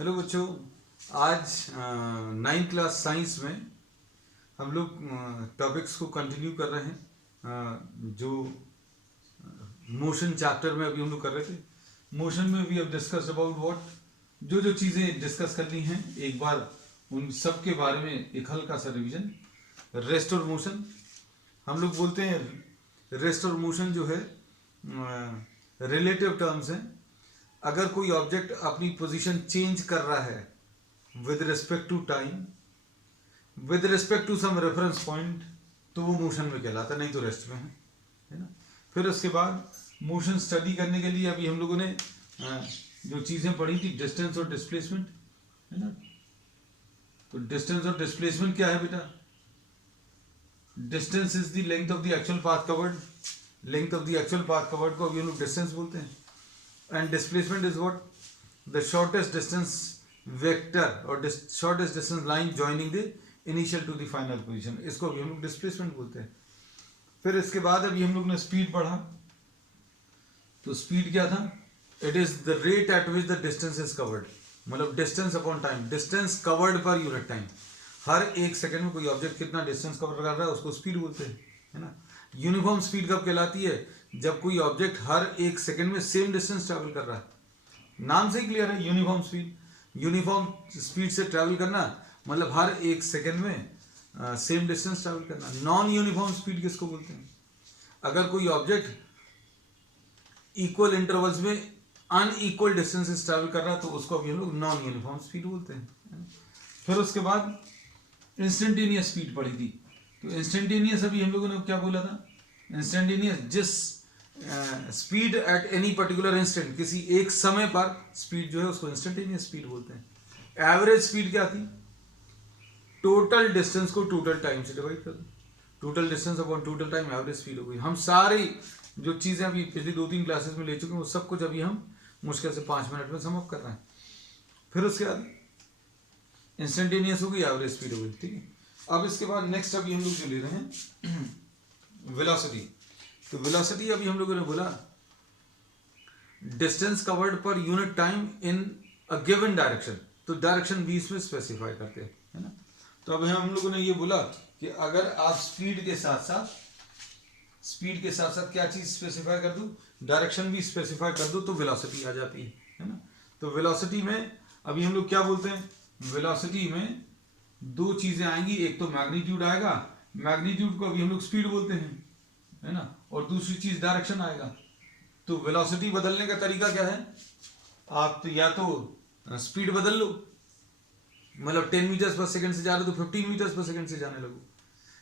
Hello बच्चों, आज 9th class science में हम लोग टॉपिक्स को कंटिन्यू कर रहे हैं। जो मोशन चैप्टर में अभी हम लोग कर रहे थे, मोशन में we have discussed about what, जो जो चीज़ें डिस्कस करनी हैं एक बार उन सब के बारे में एक हल्का सा रिवीजन। रेस्ट और मोशन हम लोग बोलते हैं, रेस्ट और मोशन जो है रिलेटिव टर्म्स हैं। अगर कोई ऑब्जेक्ट अपनी पोजीशन चेंज कर रहा है with respect to time, with respect to some reference point, तो वो मोशन में कहलाता, नहीं तो रेस्ट में है ना। फिर उसके बाद मोशन स्टडी करने के लिए अभी हम लोगों ने जो चीज़ें पढ़ी थी, डिस्टेंस और डिस्प्लेसमेंट, है ना। तो डिस्टेंस और डिस्प्लेसमेंट क्या है बेटा? Distance is the length of the actual path covered. Length of the actual path covered को अभी हम लोग डिस्टेंस बोलते हैं। And displacement is what? The shortest distance vector or shortest distance line joining the initial to the final position, इसको अभी हम लोग डिस्प्लेसमेंट बोलते हैं। फिर इसके बाद अभी हम लोग ने स्पीड पढ़ा। तो स्पीड क्या था? It is the rate at which the distance is covered, मतलब distance upon time, distance covered per unit time. हर एक सेकंड में कोई ऑब्जेक्ट कितना डिस्टेंस कवर कर रहा है उसको स्पीड बोलते हैं, है ना। यूनिफॉर्म स्पीड कब कहलाती है? जब कोई ऑब्जेक्ट हर एक सेकंड में सेम डिस्टेंस ट्रैवल कर रहा है। नाम से ही क्लियर है, यूनिफॉर्म स्पीड। यूनिफॉर्म स्पीड से ट्रैवल करना मतलब हर एक सेकंड में सेम डिस्टेंस ट्रैवल करना। नॉन यूनिफॉर्म स्पीड किसको बोलते हैं? अगर कोई ऑब्जेक्ट इक्वल इंटरवल्स में अनइक्वल डिस्टेंसेस ट्रैवल कर रहा है तो उसको अभी हम लोग नॉन यूनिफॉर्म स्पीड बोलते हैं। फिर उसके बाद इंस्टेंटेनियस स्पीड पढ़ी थी। तो इंस्टेंटेनियस अभी हम लोगों ने क्या बोला था? इंस्टेंटेनियस जिस speed at any particular instant, किसी एक समय पर स्पीड जो है उसको इंस्टेंटेनियस स्पीड बोलते हैं। एवरेज स्पीड क्या थी? टोटल डिस्टेंस को टोटल टाइम से डिवाइड कर दो, total distance upon total time, average speed हो गई। हम सारी जो चीज़ें अभी पिछली 2-3 क्लासेस में ले चुके हैं वो सब कुछ अभी हम मुश्किल से 5 मिनट में सम अप कर रहे हैं। फिर उसके बाद इंस्टेंटेनियस हो गई, एवरेज स्पीड हो गई, ठीक है। अब इसके बाद नेक्स्ट अभी हम लोग जो ले रहे हैं वेलोसिटी। तो वेलोसिटी अभी हम लोगों ने बोला distance covered per unit time in a given direction. तो डायरेक्शन भी इसमें स्पेसिफाई करते हैं, है ना। तो अभी हम लोगों ने ये बोला कि अगर आप स्पीड के साथ साथ क्या चीज स्पेसिफाई कर दूं, डायरेक्शन भी स्पेसिफाई कर दूं तो वेलोसिटी आ जाती है ना। तो वेलोसिटी में अभी हम लोग क्या बोलते हैं? वेलोसिटी में दो चीजें आएंगी, एक तो मैग्नीट्यूड आएगा, मैग्नीट्यूड को अभी हम लोग स्पीड बोलते हैं, है ना, और दूसरी चीज डायरेक्शन आएगा। तो वेलोसिटी बदलने का तरीका क्या है? आप तो या तो स्पीड बदल लो, मतलब 10 मीटर्स पर सेकंड से जा रहे हो तो 15 मीटर्स पर सेकंड से जाने लगो,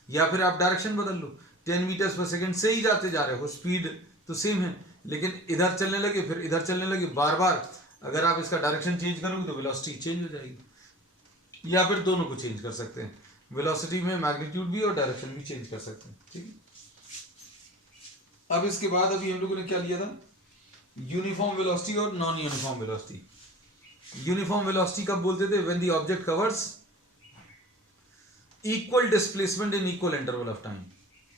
या फिर आप डायरेक्शन बदल लो, 10 मीटर्स पर सेकंड से ही जाते जा रहे हो, स्पीड तो सेम है लेकिन इधर चलने लगे फिर इधर चलने लगे, बार बार अगर आप इसका डायरेक्शन चेंज करोगे तो वेलोसिटी चेंज हो जाएगी। या फिर दोनों को चेंज कर सकते हैं, वेलोसिटी में मैग्नीट्यूड भी और डायरेक्शन भी चेंज कर सकते हैं, ठीक है। अब इसके बाद अभी हम लोगों ने क्या लिया था? यूनिफॉर्म वेलोसिटी और non uniform velocity. Uniform velocity कब बोलते थे? When the object covers equal displacement in equal interval of time,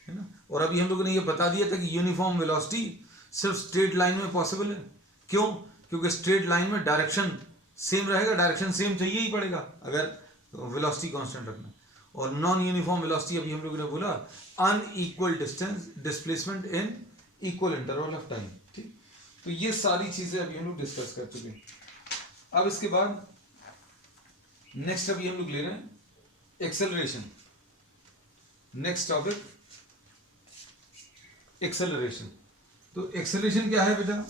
है ना। और अभी हम लोगों ने ये बता दिया था कि यूनिफॉर्म वेलोसिटी सिर्फ स्ट्रेट लाइन में पॉसिबल है। क्यों? क्योंकि स्ट्रेट लाइन में डायरेक्शन सेम रहेगा, डायरेक्शन सेम चाहिए ही पड़ेगा अगर वेलोसिटी कांस्टेंट रखना। और नॉन यूनिफॉर्म वेलोसिटी अभी हम लोगों ने बोला unequal distance displacement in equal interval of time, ठीक। तो ये सारी चीजें अभी हम लोग डिस्कस कर चुके हैं। अब इसके बाद नेक्स्ट अभी हम लोग ले रहे हैं एक्सेलरेशन। Next topic acceleration. तो एक्सेलरेशन क्या है बेटा?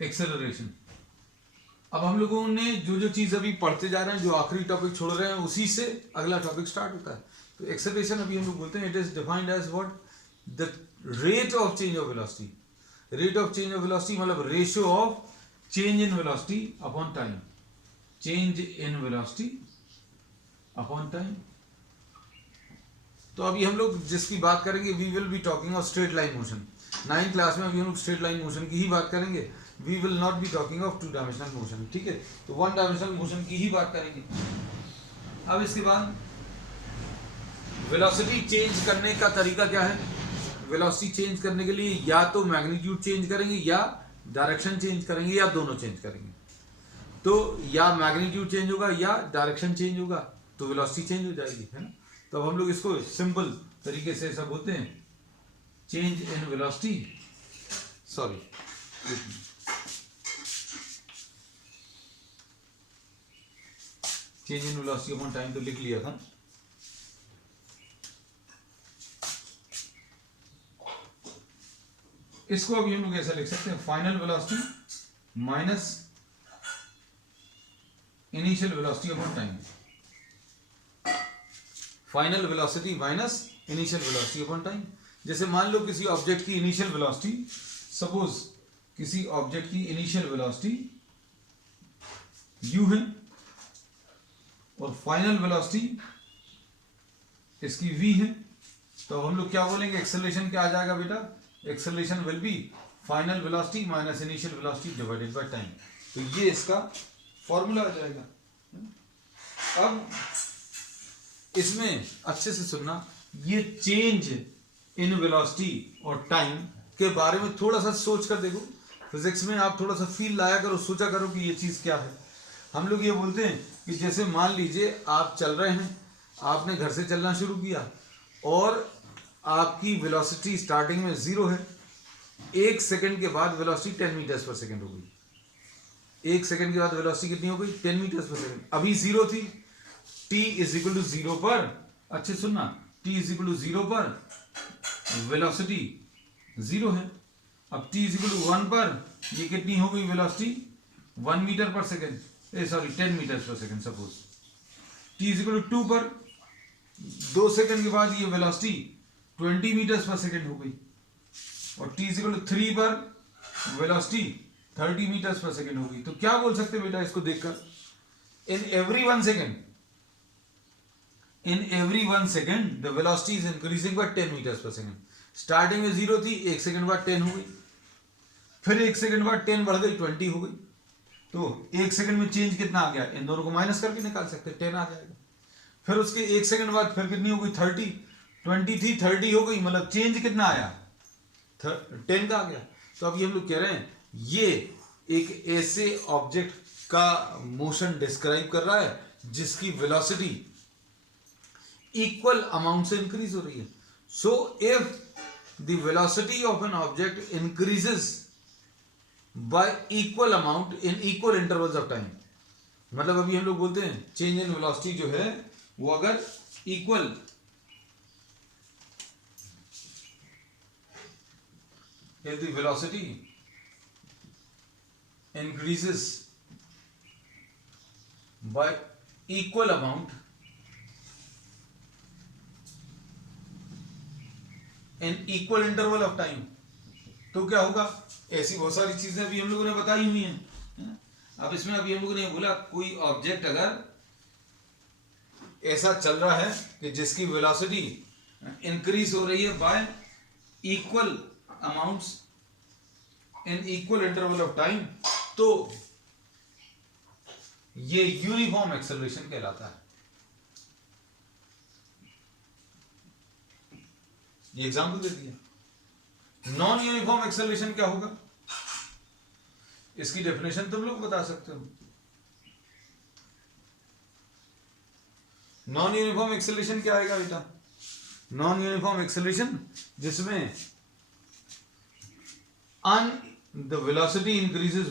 एक्सेलरेशन, अब हम लोगों ने जो जो चीज अभी पढ़ते जा रहे हैं, जो आखिरी टॉपिक छोड़ रहे हैं उसी से अगला टॉपिक स्टार्ट होता है। तो एक्सेलरेशन अभी हम लोग बोलते हैं it is defined as what? The rate of change of velocity. Rate of change of velocity मतलब ratio of change in velocity upon time, change in velocity upon time. तो अभी हम लोग जिसकी बात करेंगे, we will be talking of straight line motion. 9th class में अभी हम लोग स्ट्रेट लाइन मोशन की ही बात करेंगे, we will not be talking of 2 dimensional motion, ठीक है। तो 1 डायमेंशनल मोशन की ही बात करेंगे। अब इसके बाद वेलोसिटी चेंज करने का तरीका क्या है? वेलोसिटी चेंज करने के लिए या तो मैग्नीट्यूड चेंज करेंगे या डायरेक्शन चेंज करेंगे या दोनों चेंज करेंगे। तो या मैग्नीट्यूड चेंज होगा या डायरेक्शन चेंज होगा तो वेलोसिटी चेंज हो जाएगी, है ना। तो अब हम लोग इसको सिंपल तरीके से ऐसा बोलते हैं, change in velocity, sorry change in velocity upon time तो लिख लिया था। इसको अभी हम लोग ऐसा लिख सकते हैं, final velocity minus initial velocity upon time. Final velocity minus initial velocity upon time. जैसे मान लो किसी ऑब्जेक्ट की इनिशियल वेलोसिटी, सपोज किसी ऑब्जेक्ट की इनिशियल वेलोसिटी u है और फाइनल वेलोसिटी इसकी v है, तो हम लोग क्या बोलेंगे, एक्सेलरेशन क्या आ जाएगा बेटा? Acceleration will be final velocity minus initial velocity divided by time. तो ये इसका फॉर्मूला आ जाएगा। अब इसमें अच्छे से सुनना, ये चेंज इन वेलोसिटी और टाइम के बारे में थोड़ा सा सोच कर देखो। फिजिक्स में आप थोड़ा सा फील लाया करो, सोचा करो कि ये चीज़ क्या है। हम लोग ये बोलते हैं कि जैसे मान लीजिए आप चल रहे हैं, आपने घर से चलना शुरू किया और आपकी वेलोसिटी स्टार्टिंग में 0 है, 1 सेकंड के बाद वेलोसिटी 10 मीटर्स पर सेकंड हो गई। 1 सेकंड के बाद वेलोसिटी कितनी हो गई? 10 मीटर्स पर सेकंड। अभी 0 थी, t इज इक्वल टू 0 पर, अच्छे सुनना, t इज इक्वल टू 0 पर वेलोसिटी 0 है। अब t इज इक्वल टू 1 पर ये कितनी हो गई velocity? 1 meter per second, sorry 10 meters per second. Suppose t is equal to 2 पर 2 सेकंड के बाद ये वेलोसिटी 20 मीटर्स पर सेकंड हो गई, और t इज इक्वल टू 3 पर वेलोसिटी 30 मीटर्स पर सेकंड हो गई। तो क्या बोल सकते हैं बेटा इसको देखकर? In every 1 second, in every 1 second the velocity is increasing by 10 meters per second. Starting में 0 थी, 1 सेकंड बाद 10 हो गई, फिर 1 सेकंड बाद 10 बढ़ गई 20 हो गई। तो 1 सेकंड में चेंज कितना आ गया? इन दोनों को माइनस करके निकाल सकते हैं, 10 आ जाएगा। फिर उसके 1 सेकंड बाद फिर कितनी हो गई? 30, 20 थी 30 हो गई, मतलब चेंज कितना आया? 10 का आ गया। तो अब ये हम लोग कह रहे हैं ये एक ऐसे ऑब्जेक्ट का मोशन डिस्क्राइब कर रहा है जिसकी वेलोसिटी इक्वल अमाउंट से इंक्रीज हो रही है। So if the velocity of an object increases y equal amount in equal intervals of time, मतलब अभी हम लोग बोलते हैं चेंज इन वेलोसिटी जो है वो अगर equal if the velocity increases by equal amount in equal interval of time, तो क्या होगा? ऐसी बहुत सारी चीजें अभी हम लोगों ने बताई हुई हैं। अब इसमें अभी हम लोगों ने बोला कोई ऑब्जेक्ट अगर ऐसा चल रहा है कि जिसकी वेलोसिटी इंक्रीज हो रही है by equal amounts in equal interval of time, तो ये यूनिफॉर्म एक्सेलरेशन कहलाता है। ये एग्जांपल दे दिया। नॉन यूनिफॉर्म एक्सेलरेशन क्या होगा? इसकी डेफिनेशन तुम लोग बता सकते हो। नॉन यूनिफॉर्म एक्सेलरेशन क्या आएगा बेटा? नॉन यूनिफॉर्म एक्सेलरेशन जिसमें the velocity increases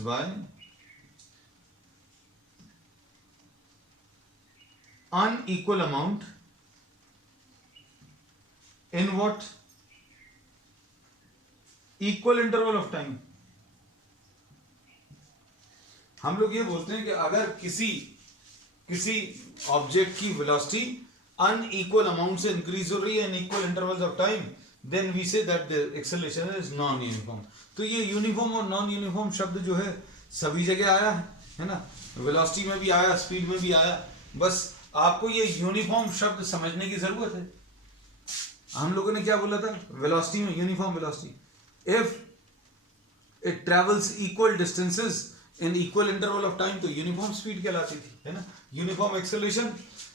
by unequal amount in what? Equal interval of time। हम लोग ये बोलते हैं कि अगर किसी ऑब्जेक्ट की वेलोसिटी अनइक्वल अमाउंट से इंक्रीज हो रही है in equal intervals of time, then we say that the acceleration is non uniform. तो ये यूनिफॉर्म और नॉन यूनिफॉर्म शब्द जो है सभी जगह आया है ना, वेलोसिटी में भी आया, स्पीड में भी आया। बस आपको ये यूनिफॉर्म शब्द समझने की जरूरत है। हम लोगों ने क्या बोला था वेलोसिटी में? Uniform velocity if it travels equal distances in equal interval of time तो यूनिफॉर्म स्पीड कहलाती थी, है ना। यूनिफॉर्म एक्सेलरेशन,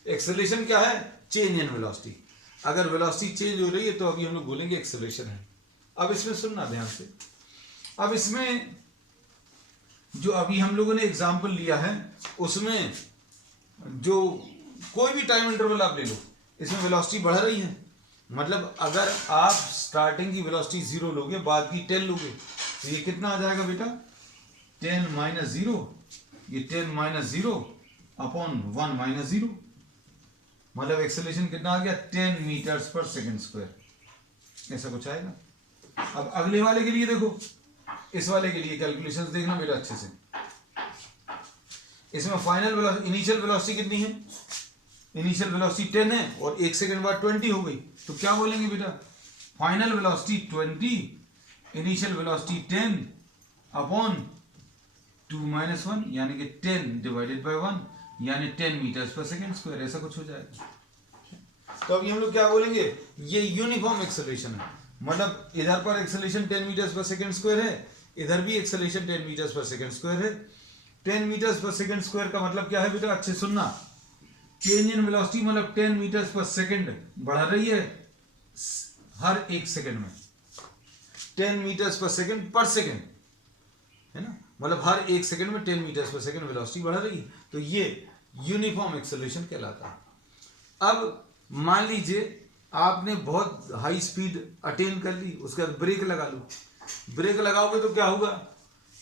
एक्सेलरेशन क्या है? Change in velocity. अगर वेलोसिटी चेंज हो रही है तो अभी हम लोग बोलेंगे एक्सेलरेशन है। अब इसमें सुनना ध्यान से, अब इसमें जो अभी हम लोगों ने एग्जाम्पल लिया है उसमें जो कोई भी टाइम इंटरवल आप ले लो, इसमें वेलोसिटी बढ़ रही है। मतलब अगर आप स्टार्टिंग की वेलोसिटी 0 लोगे, बाद की 10 लोगे, तो ये कितना आ जाएगा बेटा? 10 माइनस 0, ये 10 माइनस 0 अपॉन 1 माइनस 0, मतलब एक्सेलरेशन कितना आ गया? 10 मीटर्स पर सेकेंड स्क्वायर, ऐसा कुछ आएगा। अब अगले वाले के लिए देखो, इस वाले के लिए कैलकुलेशंस देखना बेटा अच्छे से। इसमें फाइनल वेलोसिटी, इनिशियल वेलोसिटी कितनी है? इनिशियल वेलोसिटी 10 है और 1 सेकंड बाद 20 हो गई, तो क्या बोलेंगे बेटा? Final velocity 20, initial velocity 10 upon 2 minus 1, यानी कि 10 डिवाइडेड बाय 1, यानी 10 मीटर्स पर सेकेंड स्क्वायर, ऐसा कुछ हो जाएगा। तो अभी हम लोग क्या बोलेंगे? ये यूनिफॉर्म एक्सेलरेशन है, मतलब इधर पर एक्सेलरेशन 10 मीटर्स पर सेकेंड स्क्वायर है, इधर भी एक्सेलरेशन 10 मीटर्स पर सेकेंड स्क्वायर है। 10 मीटर्स पर सेकेंड स्क्वायर का मतलब क्या है बेटा? अच्छे सुनना, चेंज इन वेलोसिटी मतलब 10 मीटर्स पर सेकेंड बढ़ रही है हर 1 सेकेंड में, 10 मीटर्स पर सेकेंड, है ना, मतलब हर 1 सेकेंड में 10 मीटर्स पर सेकेंड वेलोसिटी बढ़ रही है, तो ये यूनिफॉर्म एक्सेलरेशन कहलाता है। अब मान लीजिए आपने बहुत हाई स्पीड अटेन कर ली, उसके बाद ब्रेक लगा लो, ब्रेक लगाओगे तो क्या होगा?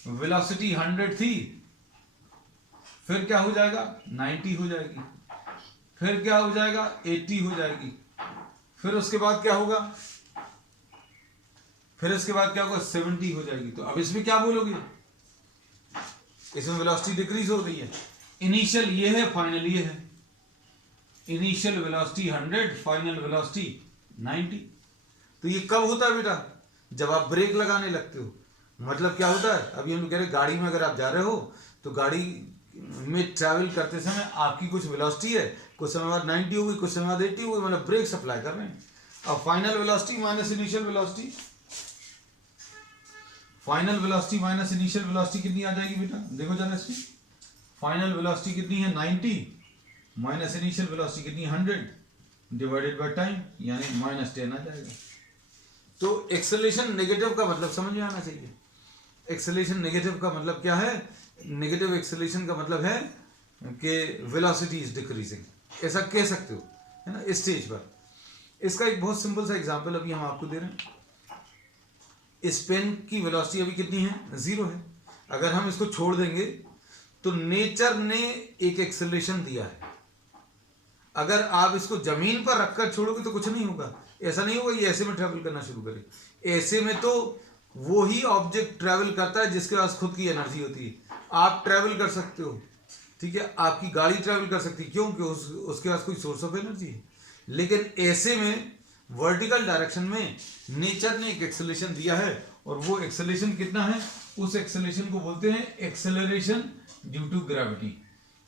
वेलोसिटी 100 थी, फिर क्या हो जाएगा? 90 हो जाएगी, फिर क्या हो जाएगा? 80 हो जाएगी, फिर उसके बाद क्या होगा? फिर इसके बाद क्या होगा? 70 हो जाएगी। तो अब इसमें क्या बोलोगे? इसमें वेलोसिटी डिक्रीज हो रही है, इनिशियल ये है, फाइनल ये है। Initial velocity 100, final velocity 90। तो ये कब होता है बेटा? जब आप ब्रेक लगाने लगते हो। मतलब क्या होता है? अभी हम लोग कह रहे गाड़ी में अगर आप जा रहे हो तो गाड़ी में ट्रैवल करते समय आपकी कुछ वेलोसिटी है, कुछ समय बाद 90 हो गई, कुछ समय बाद 80 हो गई, मतलब ब्रेक सप्लाई कर रहे हैं। अब final velocity minus initial velocity, final velocity minus initial velocity कितनी आ जाएगी बेटा? देखो जरा इसमें, फाइनल वेलोसिटी कितनी है? 90 माइनस इनिशियल वेलोसिटी कितनी है? 100 डिवाइडेड बाय टाइम, यानी -10 आ जाएगा। तो एक्सेलरेशन नेगेटिव का मतलब समझ में आना चाहिए। एक्सेलरेशन नेगेटिव का मतलब क्या है? नेगेटिव एक्सेलरेशन का मतलब है कि वेलोसिटी इज डिक्रीजिंग, ऐसा कह सकते हो, है ना, इस स्टेज पर। इसका एक बहुत सिंपल सा एग्जांपल अभी हम आपको दे रहे हैं। इस पेन की वेलोसिटी अभी कितनी है? 0 है। अगर हम इसको छोड़ देंगे तो नेचर ने एक एक्सेलरेशन दिया है, अगर आप इसको जमीन पर रखकर छोड़ोगे तो कुछ नहीं होगा, ऐसा नहीं होगा ये ऐसे में ट्रैवल करना शुरू करे। ऐसे में तो वो ही ऑब्जेक्ट ट्रैवल करता है जिसके पास खुद की एनर्जी होती है। आप ट्रैवल कर सकते हो, ठीक है, आपकी गाड़ी ट्रैवल कर सकती है, क्यों? क्योंकि उसके पास कोई सोर्स ऑफ एनर्जी है। लेकिन ऐसे में वर्टिकल डायरेक्शन में नेचर ने एक एक्सेलरेशन दिया है, और वो एक्सेलरेशन कितना है? उस एक्सेलरेशन को बोलते हैं एक्सेलरेशन ड्यू टू ग्रेविटी।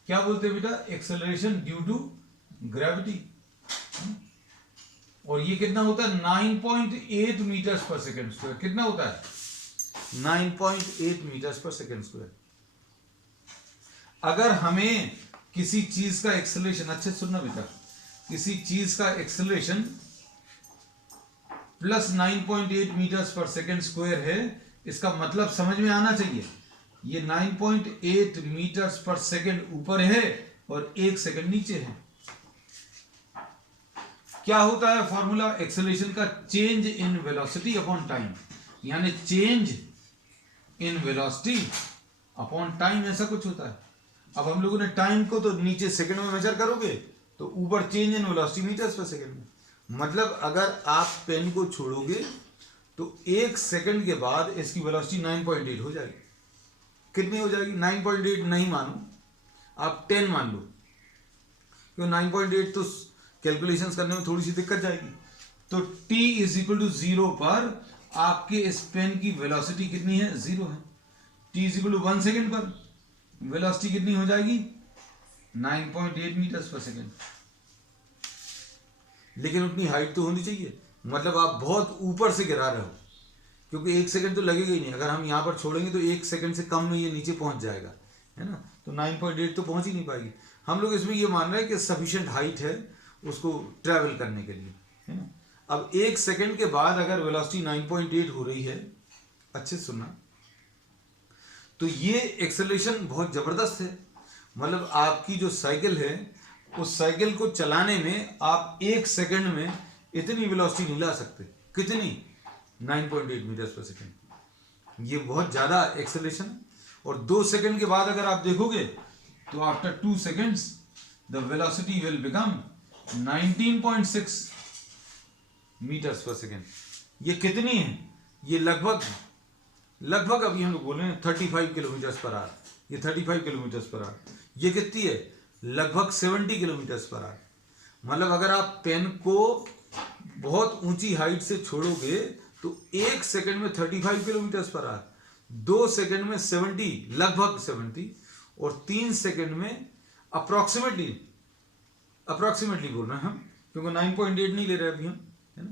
क्या बोलते हैं बेटा? Acceleration due to gravity. और ये कितना होता है? 9.8 मीटर्स पर सेकेंड स्क्वायर। कितना होता है? 9.8 मीटर्स पर सेकेंड स्क्वायर। अगर हमें किसी चीज का एक्सेलरेशन, अच्छे सुनना बेटा, किसी चीज का एक्सेलरेशन प्लस 9.8 मीटर्स पर सेकेंड स्क्वायर है, इसका मतलब समझ में आना चाहिए, ये 9.8 मीटर्स पर सेकेंड ऊपर है और 1 सेकेंड नीचे है। क्या होता है फॉर्मूला एक्सेलरेशन का? Change in velocity upon time, यानी change in velocity upon time, ऐसा कुछ होता है। अब हम लोगों ने टाइम को तो नीचे सेकंड में मेजर करोगे, तो ऊपर change in velocity metres per second में। मतलब अगर आप पेन को छोड़ोगे तो 1 सेकंड के बाद इसकी वेलोसिटी 9.8 हो जाएगी। कितनी हो जाएगी? 9.8 नहीं मानो, आप 10 मान लो, क्यों? 9.8 तो कैलकुलेशंस करने में थोड़ी सी दिक्कत जाएगी। तो t इज इक्वल टू 0 पर आपके इस पेन की वेलोसिटी कितनी है? 0 है। t is equal to 1 second पर वेलोसिटी कितनी हो जाएगी? 9.8 मीटर्स पर सेकेंड। लेकिन उतनी हाइट तो होनी चाहिए, मतलब आप बहुत ऊपर से गिरा रहे हो, क्योंकि 1 सेकंड तो लगेगा ही नहीं, अगर हम यहाँ पर छोड़ेंगे तो 1 सेकंड से कम में ये नीचे पहुँच जाएगा, है ना। तो 9.8 तो पहुँच ही नहीं पाएगी। हम लोग इसमें ये मान रहे हैं कि सफिशिएंट हाइट है उसको ट्रैवल करने के लिए, है ना। अब 1 सेकंड के बाद अगर वेलोसिटी 9.8 हो रही है, अच्छे से सुनना, तो ये एक्सेलरेशन बहुत ज़बरदस्त है। मतलब आपकी जो साइकिल है उस साइकिल को चलाने में आप 1 सेकंड में इतनी वेलोसिटी नहीं ला सकते। कितनी? 9.8 मीटर्स पर सेकंड। ये बहुत ज़्यादा एक्सेलरेशन। और 2 सेकंड के बाद अगर आप देखोगे तो after 2 seconds the velocity will become 19.6 meters per second. ये कितनी है? ये लगभग अभी हम लोग बोल रहे हैं 35 किलोमीटर्स पर आवर। ये 35 किलोमीटर्स पर आवर। ये कितनी है? लगभग 70 किलोमीटर्स पर आवर। मतलब अगर आप पेन को बहुत ऊंची हाइट से छोड़ोगे तो 1 सेकंड में 35 किलोमीटर्स पर आवर, 2 सेकंड में 70, लगभग 70, और 3 सेकंड में अप्रोक्सीमेटली बोल रहे हैं हम, क्योंकि 9.8 नहीं ले रहे अभी हम, है ना।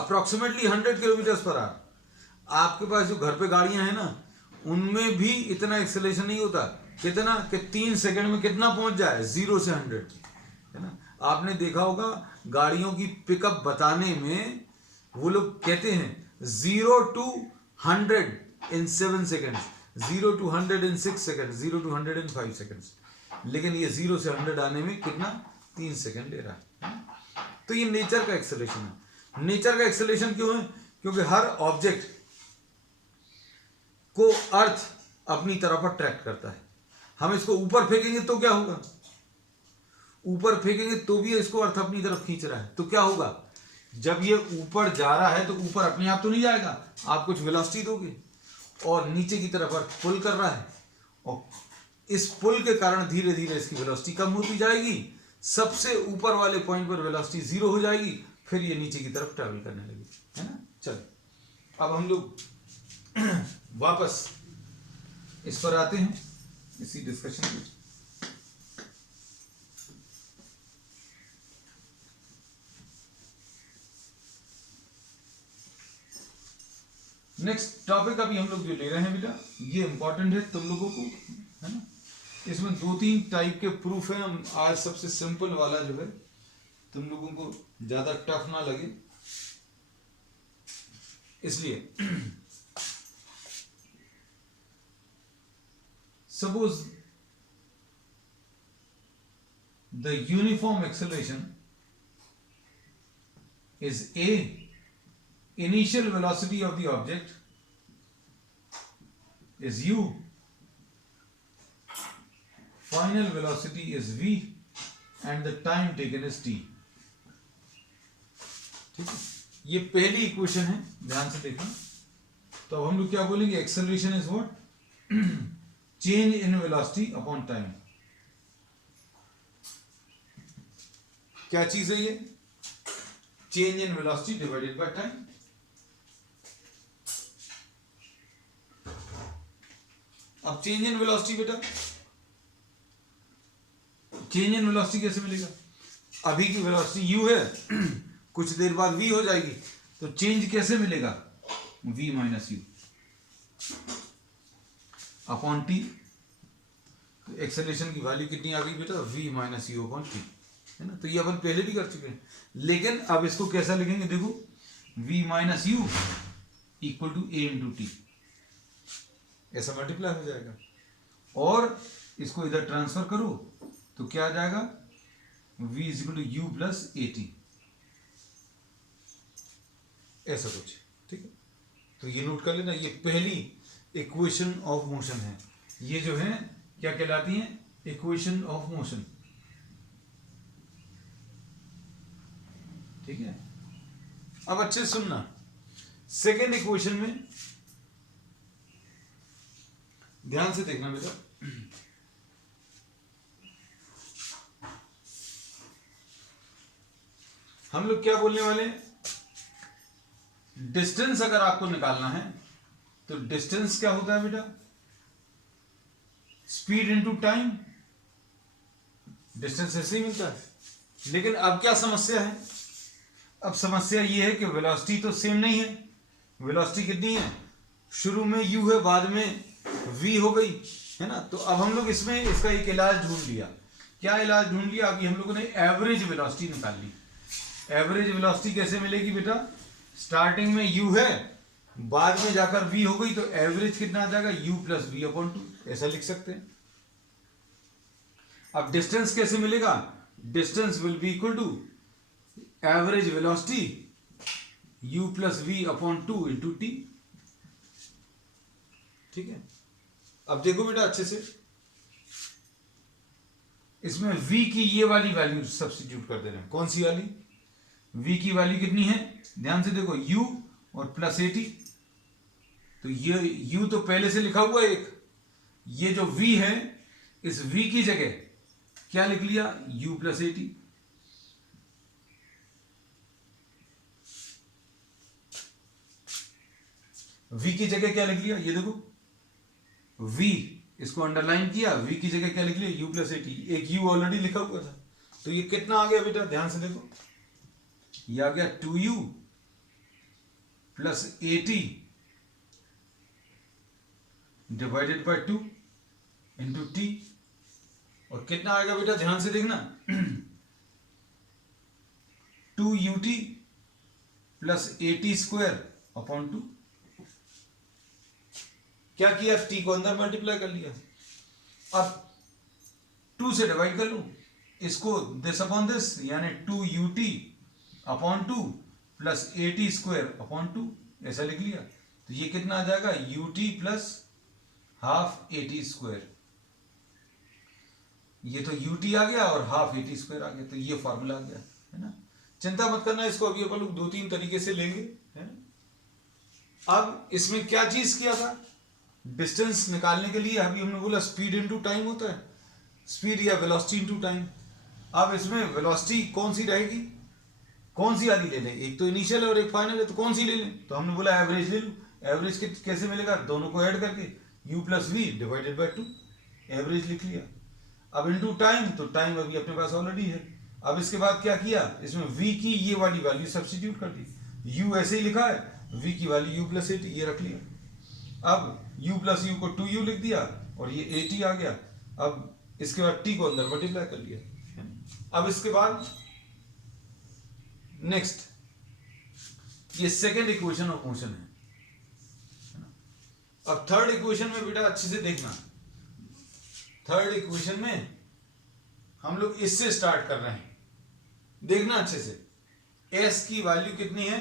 Approximately 100 kilometres per hour. आपके पास जो घर पे गाड़ियां हैं ना, उनमें भी इतना एक्सेलरेशन नहीं होता। कितना कि 3 सेकंड में कितना पहुंच जाए, 0 से 100, है ना। आपने देखा होगा गाड़ियों की पिकअप बताने में वो लोग कहते हैं 0 to 100 in 7 seconds, 0 to 100 in 6 seconds, 0 to 100 in 5 seconds। लेकिन ये 0 से 100 आने में कितना? 3 सेकंड ले रहा है। तो ये नेचर का एक्सेलरेशन है। नेचर का एक्सेलरेशन क्यों है? क्योंकि हर ऑब्जेक्ट को अर्थ अपनी तरफ अट्रैक्ट करता है। हम इसको ऊपर फेंकेंगे तो क्या होगा? ऊपर फेंकेंगे तो भी इसको अर्थ अपनी तरफ खींच रहा है। तो क्या होगा? जब ये ऊपर जा रहा है तो ऊपर अपने आप तो नहीं जाएगा, आप कुछ वेलोसिटी दोगे, और नीचे की तरफ अर्थ पुल कर रहा है, और इस पुल के कारण धीरे धीरे इसकी वेलोसिटी कम होती जाएगी। सबसे ऊपर वाले पॉइंट पर वेलोसिटी 0 हो जाएगी, फिर ये नीचे की तरफ ट्रैवल करने लगेगी, है ना। चलो अब हम लोग वापस इस पर आते हैं, इसी डिस्कशन में। नेक्स्ट टॉपिक अभी हम लोग जो ले रहे हैं बेटा, ये इंपॉर्टेंट है तुम लोगों को, है ना। इसमें 2-3 टाइप के प्रूफ है। हम आज सबसे सिंपल वाला जो है, तुम लोगों को ज्यादा टफ ना लगे इसलिए। Suppose the uniform acceleration is a, initial velocity of the object is u, final velocity is v, and the time taken is t। ठीक है, ये पहली इक्वेशन है, ध्यान से देखना। तो अब हम लोग क्या बोलेंगे? Acceleration is what? Change in velocity upon time. क्या चीज है ये? Change in velocity divided by time. अब चेंज इन वेलोसिटी बेटा, चेंज इन वेलोसिटी कैसे मिलेगा? अभी की वेलोसिटी u है, कुछ देर बाद v हो जाएगी, तो चेंज कैसे मिलेगा? v minus u upon T. तो एक्सेलरेशन की वैल्यू कितनी आ गई बेटा? v minus u upon T, है ना। तो ये अपन पहले भी कर चुके हैं, लेकिन अब इसको कैसा लिखेंगे? देखो, v minus u equal to a into t, ऐसा मल्टीप्लाई हो जाएगा। और इसको इधर ट्रांसफर करो तो क्या आ जाएगा? v is equal to u plus a t, ऐसा कुछ, ठीक है। तो ये नोट कर लेना, ये पहली इक्वेशन ऑफ मोशन है। ये जो है क्या कहलाती है? इक्वेशन ऑफ मोशन, ठीक है। अब अच्छे से सुनना, सेकेंड इक्वेशन में ध्यान से देखना बेटा। हम लोग क्या बोलने वाले हैं? डिस्टेंस अगर आपको निकालना है तो डिस्टेंस क्या होता है बेटा? Speed into time. डिस्टेंस ऐसे ही मिलता है। लेकिन अब क्या समस्या है? अब समस्या ये है कि वेलोसिटी तो सेम नहीं है, वेलोसिटी कितनी है, शुरू में u है, बाद में v हो गई है ना। तो अब हम लोग इसमें इसका एक इलाज ढूंढ लिया। क्या इलाज ढूंढ लिया, अभी हम लोगों ने एवरेज वेलोसिटी निकाल ली। एवरेज वेलोसिटी कैसे मिलेगी बेटा, स्टार्टिंग में u है, बाद में जाकर v हो गई, तो एवरेज कितना आ जाएगा, u plus v upon two, ऐसा लिख सकते हैं। अब डिस्टेंस कैसे मिलेगा, distance will be equal to average velocity u plus v upon two into t. ठीक है, अब देखो बेटा अच्छे से, इसमें v की ये वाली वैल्यू सब्स्टिट्यूट कर दे रहे हैं। कौन सी वाली, v की वैल्यू कितनी है, ध्यान से देखो, u और प्लस 80। तो ये u तो पहले से लिखा हुआ है एक, ये जो v है, इस v की जगह क्या लिख लिया, u प्लस 80। v की जगह क्या लिख लिया, ये देखो v, इसको अंडरलाइन किया, v की जगह क्या लिख लिया, u प्लस 80। एक u ऑलरेडी लिखा हुआ था, तो ये कितना आ गया बेटा, ध्यान से देखो, ये आ गया 2u plus 80 divided by 2 into T. और कितना आएगा बेटा, ध्यान से देखना, 2ut प्लस 80 स्क्वायर अपॉन 2। क्या किया, t को अंदर मल्टीप्लाई कर लिया। अब 2 से डिवाइड कर लो इसको, दिस अपॉन दिस, यानी 2ut upon 2 plus 80 square upon 2, ऐसा लिख लिया। तो ये कितना आ जाएगा, ut प्लस हाफ 80 स्क्वायर। ये तो ut आ गया और हाफ 80 स्क्वायर आ गया, तो ये फॉर्मूला आ गया, है ना। चिंता मत करना, इसको अभी अपन लोग 2-3 तरीके से लेंगे, है ना। अब इसमें क्या चीज किया था, डिस्टेंस निकालने के लिए अभी हमने बोला स्पीड इनटू टाइम होता है, स्पीड या वेलोसिटी इनटू टाइम। अब इसमें वेलोसिटी कौन सी रहेगी, कौन सी वाली ले लें, एक तो इनिशियल है और एक फाइनल है, तो कौन सी ले लें, तो हमने बोला एवरेज ले लो। एवरेज कैसे मिलेगा, दोनों को ऐड करके, u plus v divided by 2, average लिख लिया। अब इनटू टाइम, तो टाइम अभी अपने पास ऑलरेडी है। अब इसके बाद क्या किया, इसमें v की ये वाली वैल्यू सब्स्टिट्यूट कर दी, u ऐसे ही लिखा है, v की वैल्यू u प्लस 80 ये रख लिया। अब u प्लस यू को 2u लिख दिया और ये 80 आ गया। अब इसके बाद t को अंदर मल्टीप्लाई कर लिया। अब इसके बाद नेक्स्ट, ये सेकेंड इक्वेशन ऑफ मोशन है। अब थर्ड इक्वेशन में बेटा अच्छे से देखना, थर्ड इक्वेशन में हम लोग इससे स्टार्ट कर रहे हैं, देखना अच्छे से। s की वैल्यू कितनी है,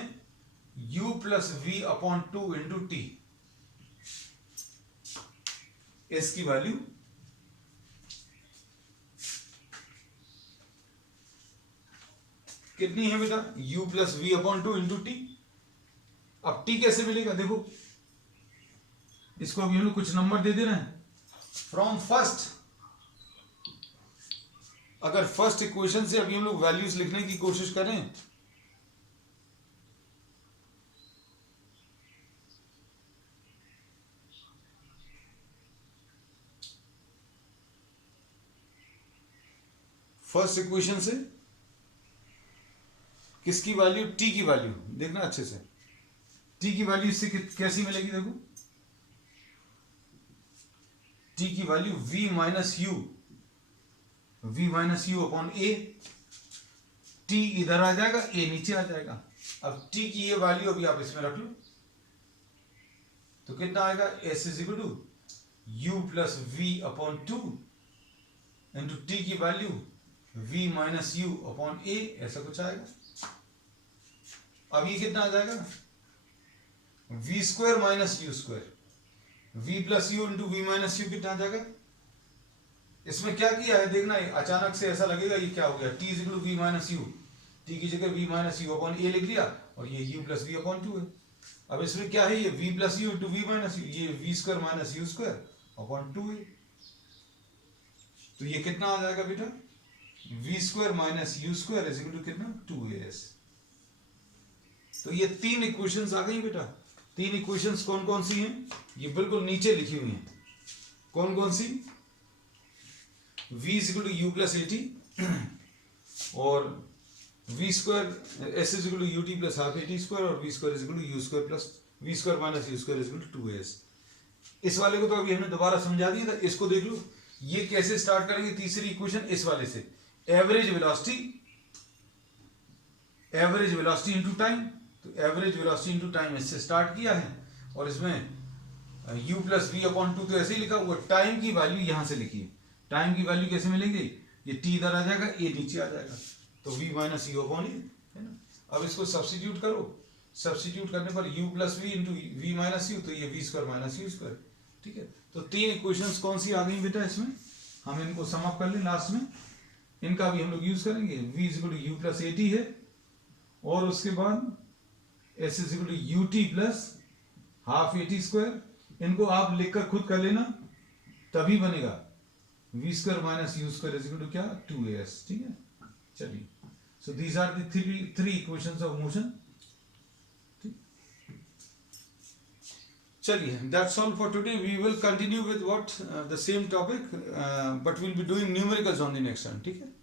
u plus v upon 2 into t. s की वैल्यू कितनी है बेटा, u plus v upon 2 into t. अब t कैसे मिलेगा, देखो इसको अभी हम लोग कुछ नंबर दे दे रहे हैं फ्रॉम फर्स्ट। अगर फर्स्ट इक्वेशन से अभी हम लोग वैल्यूज लिखने की कोशिश करें, फर्स्ट इक्वेशन से किसकी वैल्यू, t की वैल्यू देखना अच्छे से, t की वैल्यू इससे कैसी मिलेगी, देखो t की value v minus u upon ए। t इधर आ जाएगा, a नीचे आ जाएगा। अब t की ये वैल्यू अभी आप इसमें रख लो, तो कितना आएगा, s is equal to u plus v upon 2 into t की value v minus u upon a, ऐसा कुछ आएगा। अब ये कितना आ जाएगा, v square minus u square, v plus u into v minus u कितना आ जाएगा। इसमें क्या किया है देखना, अचानक से ऐसा लगेगा ये क्या हो गया, t is equal to v minus u, t की जगह v minus u upon a लिख लिया और ये u प्लस वी अपॉन 2 है। अब इसमें क्या है, ये v plus u into v minus u, ये v square minus u square upon 2 है। तो ये कितना आ जाएगा बेटा, v square minus u square is equal to कितना, 2as। तो ये 3 इक्वेशंस आ गई बेटा। 3 इक्वेशंस कौन कौन सी हैं, ये बिल्कुल नीचे लिखी हुई हैं। कौन कौन सी, v is equal to u plus 80 और v square, s is equal to ut plus half 80 square और v square is equal to u square plus v square minus u square is equal to 2as। इस वाले को तो अभी हमने दोबारा समझा दिया था, इसको देख लो। ये कैसे स्टार्ट करेंगे तीसरी इक्वेशन इस वाले से, एवरेज वेलोसिटी इनटू टाइम। तो एवरेज वेलोसिटी इनटू टाइम इससे स्टार्ट किया है, और इसमें u प्लस वी अपॉन 2 तो ऐसे ही लिखा हुआ। टाइम की वैल्यू यहां से लिखिए। टाइम की वैल्यू कैसे मिलेंगे, ये t इधर आ जाएगा, a नीचे आ जाएगा, तो v माइनस यू अपॉन ए, है ना। अब इसको सब्स्टिट्यूट करो, सब्स्टिट्यूट करने पर u plus v into v minus u, तो ये v square minus u square, ठीक है। तो 3 इक्वेशंस कौन सी आ गई बेटा इसमें, हम इनको सम अप कर लें लास्ट में। इनका भी हम लोग यूज करेंगे। v is equal to u plus a t है, और उसके बाद s is equal to u t plus half a t square. इनको आप लिखकर खुद कर लेना, तभी बनेगा v square minus u square is equal to क्या, 2as, ठीक है। चलिए, so these are the three equations of motion. चलिए, that's all for today. We will continue with what the same topic, but will be doing numericals on the next time, ठीक है।